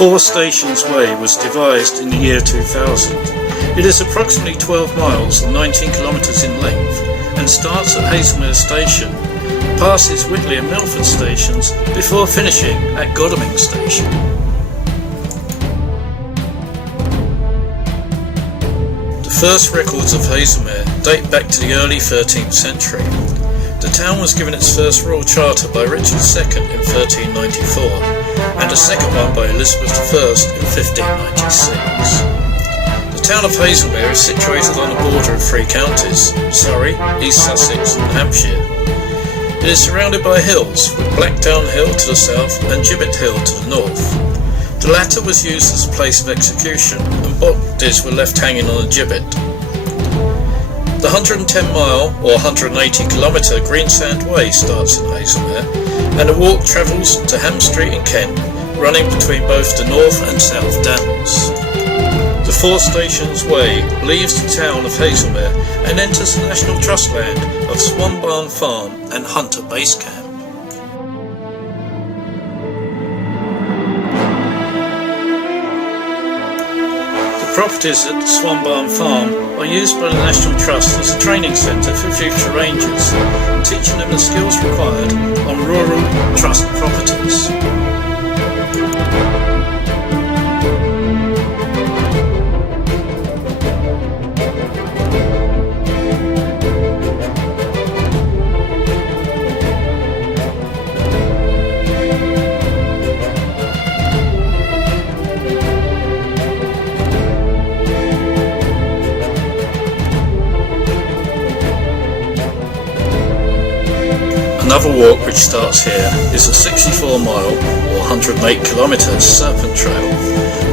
Four Stations Way was devised in the year 2000. It is approximately 12 miles and 19 kilometres in length and starts at Haslmere Station, passes Whitley and Milford stations before finishing at Godalming Station. The first records of Haslmere date back to the early 13th century. The town was given its first royal charter by Richard II in 1394 and a second one by Elizabeth I in 1596. The town of Haslmere is situated on the border of three counties, Surrey, East Sussex and Hampshire. It is surrounded by hills, with Blackdown Hill to the south and Gibbet Hill to the north. The latter was used as a place of execution and bodies were left hanging on a gibbet. The 110-mile or 180-kilometre Greensand Way starts in Haslmere and the walk travels to Ham Street in Kent, running between both the North and South Downs. The Four Stations Way leaves the town of Haslmere and enters the National Trust land of Swan Barn Farm and Hunter Base Camp. The properties at Swan Barn Farm are used by the National Trust as a training centre for future rangers, teaching them the skills required on rural trust properties. Another walk which starts here is a 64-mile or 108 kilometres Serpent Trail.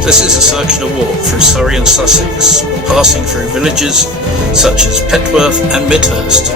This is a circular walk through Surrey and Sussex, passing through villages such as Petworth and Midhurst.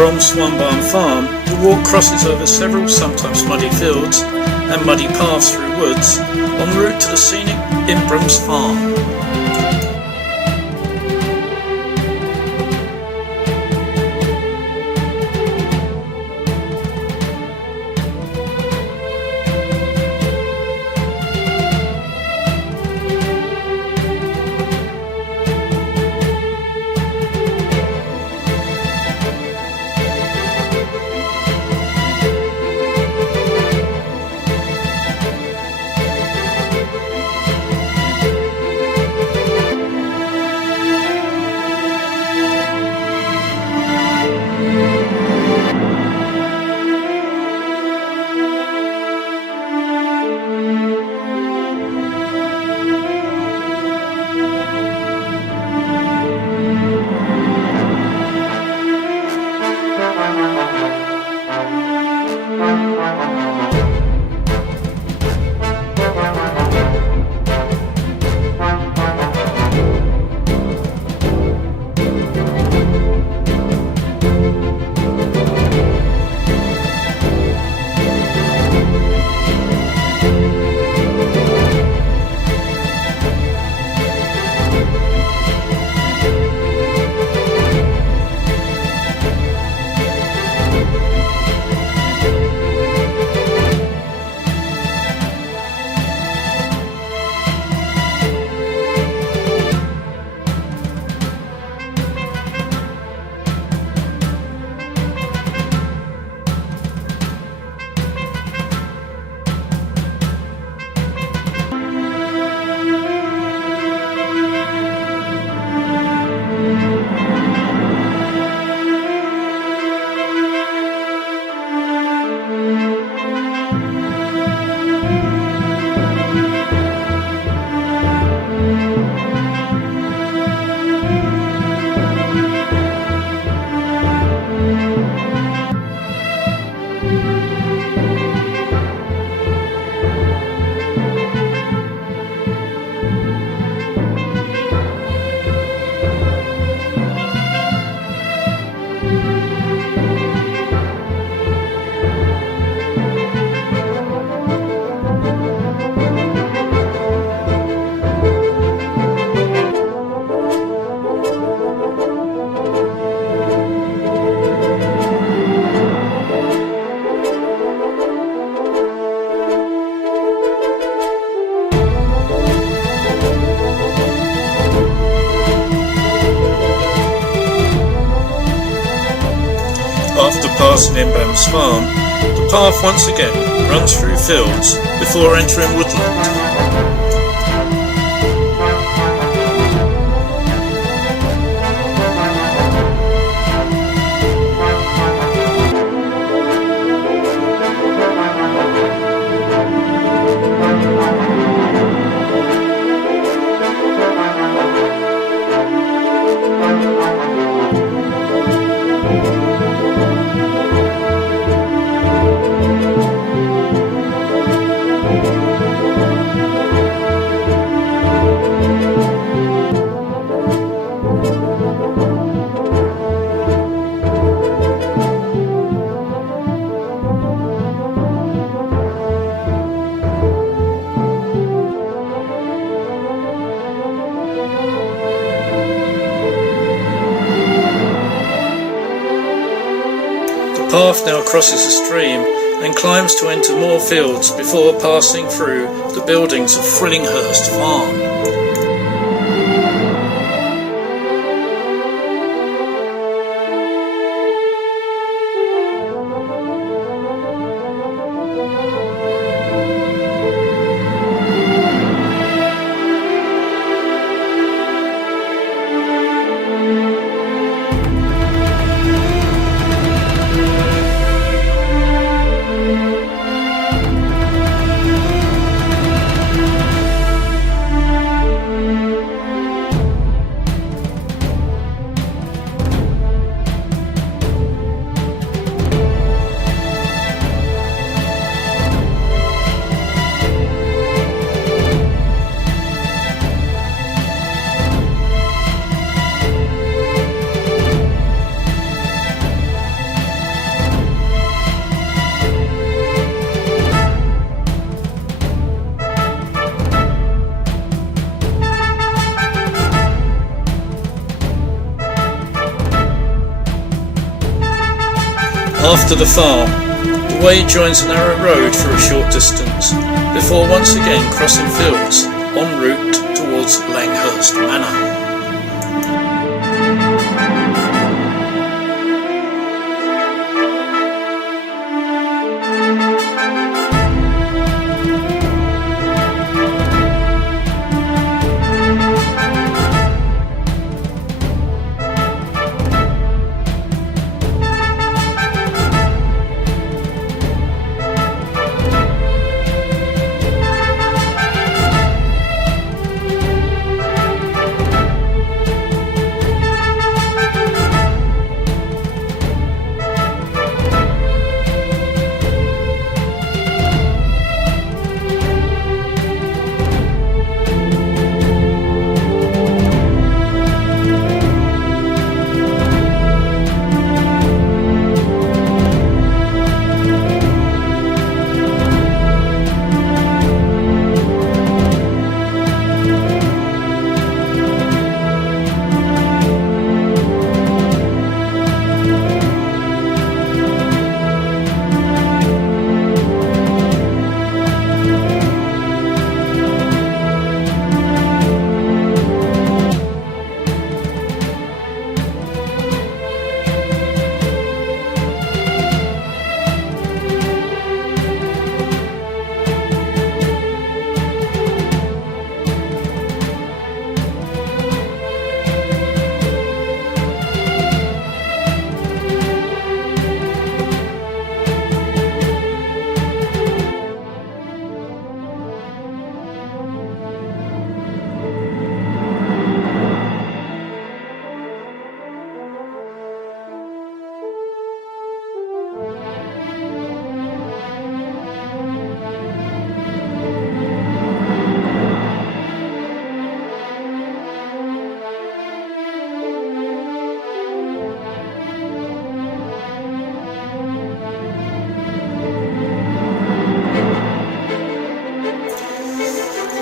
From Swan Barn Farm, the walk crosses over several sometimes muddy fields and muddy paths through woods en route to the scenic Imbrams Farm. After passing Imbam's farm, the path once again runs through fields before entering woodland. The path now crosses a stream and climbs to enter more fields before passing through the buildings of Frillinghurst Farm. After the farm, the way joins a narrow road for a short distance, before once again crossing fields en route towards Langhurst Manor.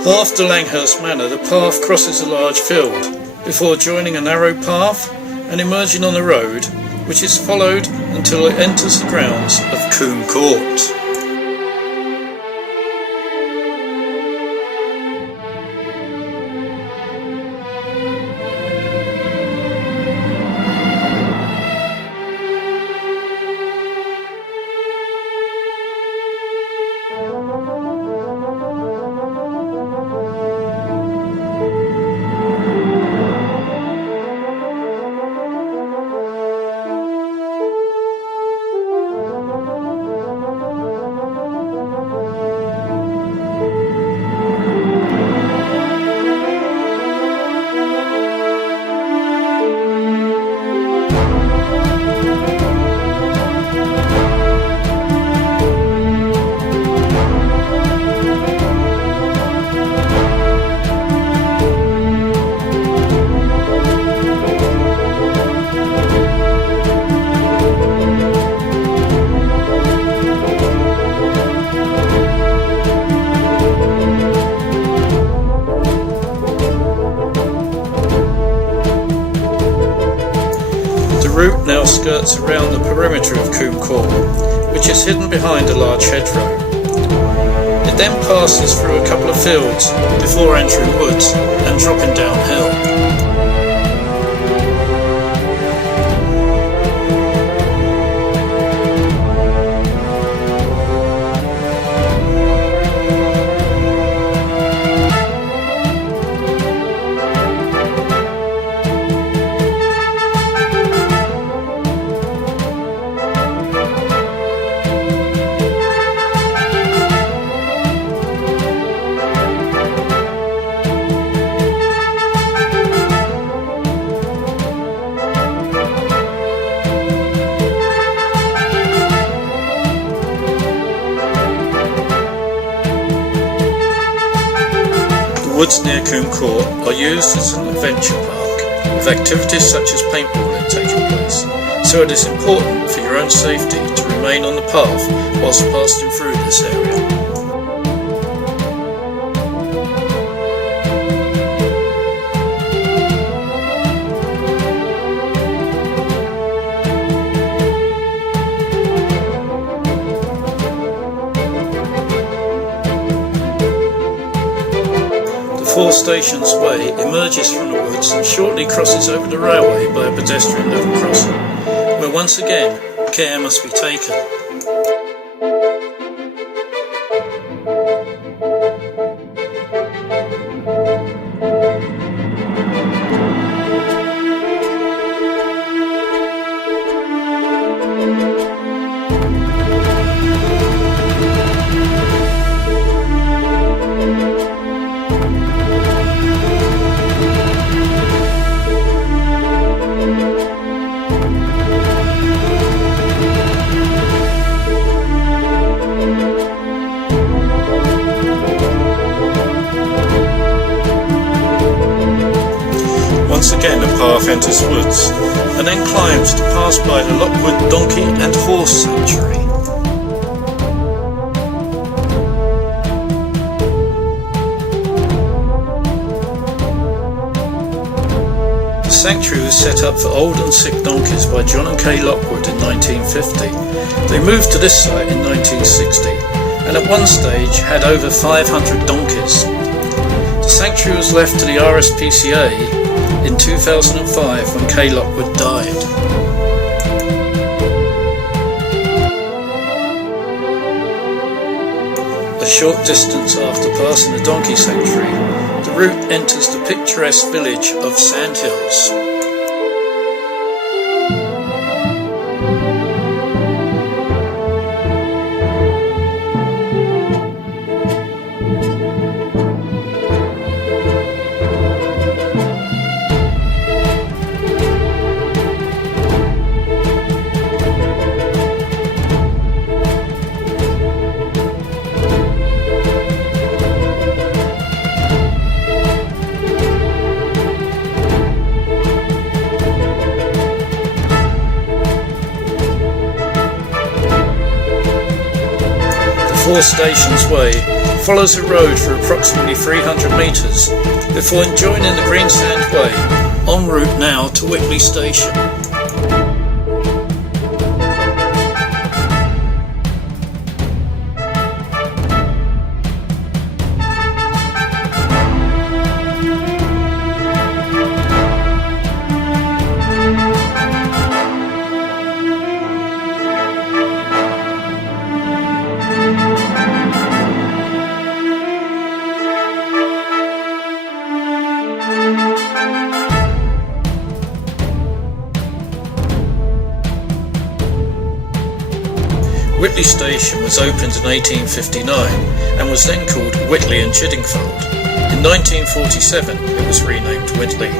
After Langhurst Manor, the path crosses a large field, before joining a narrow path and emerging on the road, which is followed until it enters the grounds of Combe Court. route now skirts around the perimeter of Coombe Court, which is hidden behind a large hedgerow. It then passes through a couple of fields before entering woods and dropping downhill. The woods near Coombe Court are used as an adventure park, with activities such as paintballing taking place, so it is important for your own safety to remain on the path whilst passing through this area. Four Stations Way emerges from the woods and shortly crosses over the railway by a pedestrian level crossing, where once again care must be taken. Once again the path enters woods and then climbs to pass by the Lockwood Donkey and Horse Sanctuary. The sanctuary was set up for old and sick donkeys by John and Kay Lockwood in 1950. They moved to this site in 1960 and at one stage had over 500 donkeys. The sanctuary was left to the RSPCA in 2005 when Kay Lockwood died. A short distance after passing the donkey sanctuary, the route enters the picturesque village of Sandhills. Four Stations Way follows a road for approximately 300 metres before joining the Greensand Way, en route now to Whitley Station. Whitley Station was opened in 1859 and was then called Whitley and Chiddingfold. In 1947 it was renamed Whitley.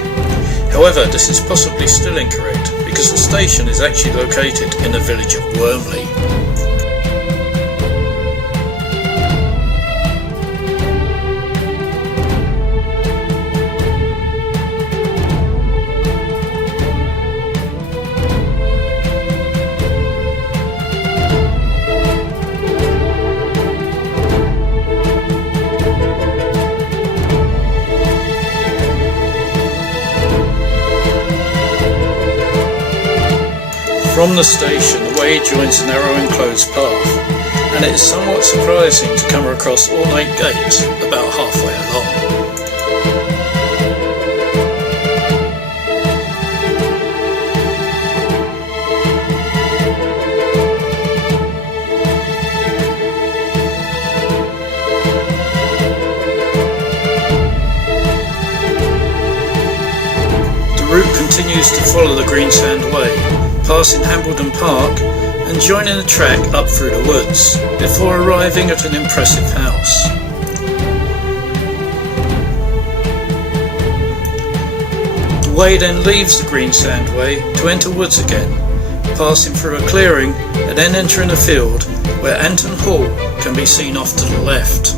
However, this is possibly still incorrect because the station is actually located in the village of Wormley. From the station, the way joins a narrow enclosed path, and it is somewhat surprising to come across ornate gates about halfway along. The route continues to follow the Greensand Way, passing Hambledon Park and joining the track up through the woods, before arriving at an impressive house. The way then leaves the Greensand Way to enter woods again, passing through a clearing and then entering a field where Anton Hall can be seen off to the left.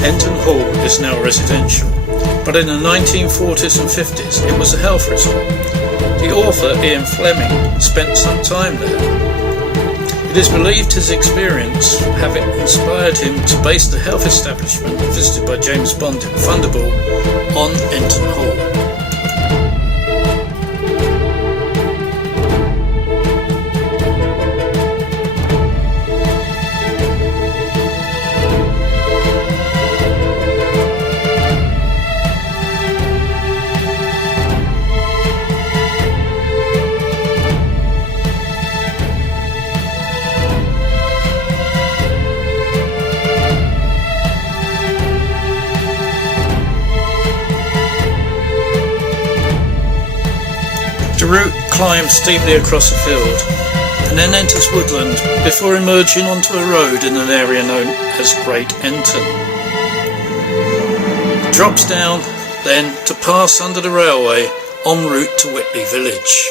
Enton Hall is now residential, but in the 1940s and 50s it was a health resort. The author Ian Fleming spent some time there. It is believed his experience having inspired him to base the health establishment visited by James Bond in Thunderball on Enton Hall. The route climbs steeply across a field and then enters woodland before emerging onto a road in an area known as Great Enton. It drops down then to pass under the railway en route to Whitley Village.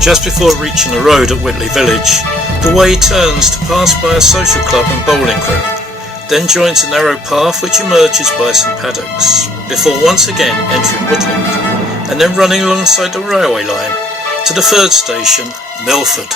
Just before reaching the road at Whitley Village, the way turns to pass by a social club and bowling green, then joins a narrow path which emerges by some paddocks, before once again entering woodland, and then running alongside the railway line to the third station, Milford.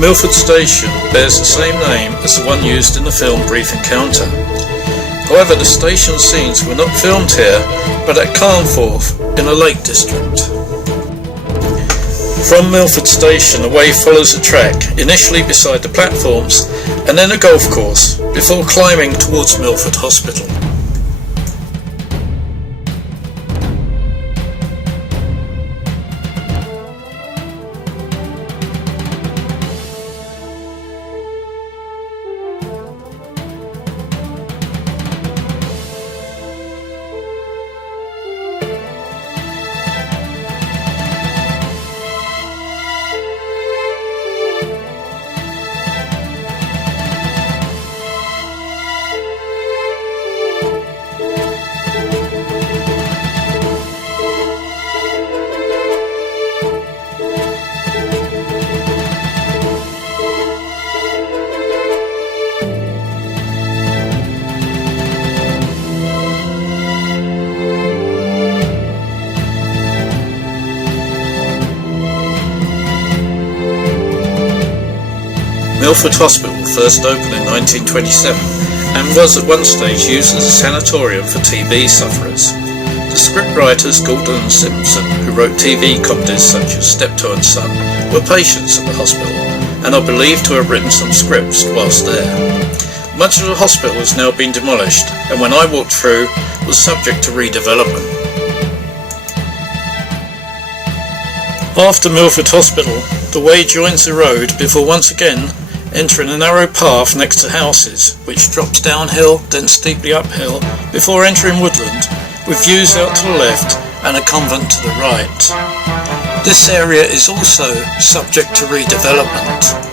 Milford Station bears the same name as the one used in the film Brief Encounter. However, the station scenes were not filmed here, but at Carnforth in the Lake District. From Milford Station, the way follows a track, initially beside the platforms, and then a golf course, before climbing towards Milford Hospital. Milford Hospital first opened in 1927 and was at one stage used as a sanatorium for TB sufferers. The scriptwriters Gordon and Simpson, who wrote TV comedies such as Steptoe and Son, were patients at the hospital and are believed to have written some scripts whilst there. Much of the hospital has now been demolished, and when I walked through was subject to redevelopment. After Milford Hospital, the way joins the road before once again entering a narrow path next to houses, which drops downhill, then steeply uphill, before entering woodland, with views out to the left and a convent to the right. This area is also subject to redevelopment.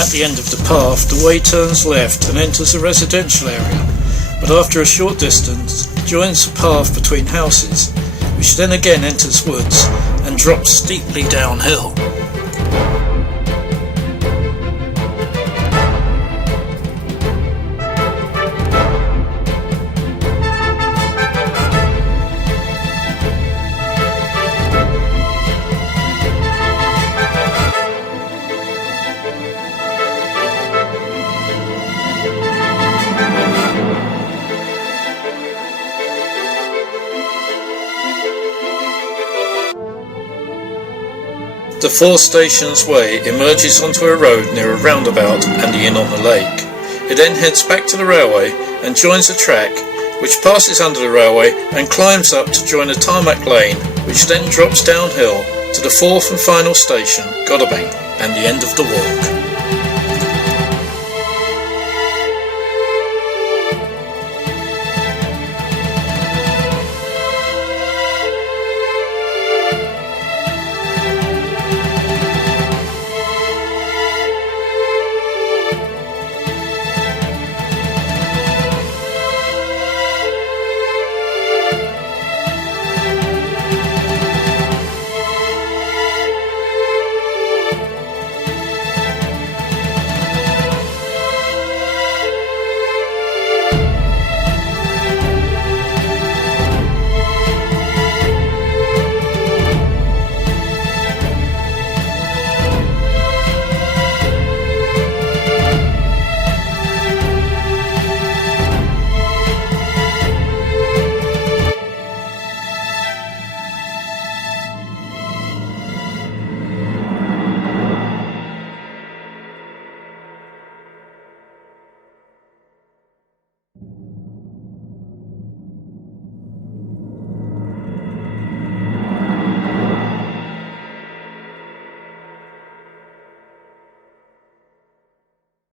At the end of the path, the way turns left and enters a residential area, but after a short distance joins the path between houses, which then again enters woods and drops steeply downhill. The Four Stations Way emerges onto a road near a roundabout and the inn on the lake. It then heads back to the railway and joins a track which passes under the railway and climbs up to join a tarmac lane, which then drops downhill to the fourth and final station, Godalming, and the end of the walk.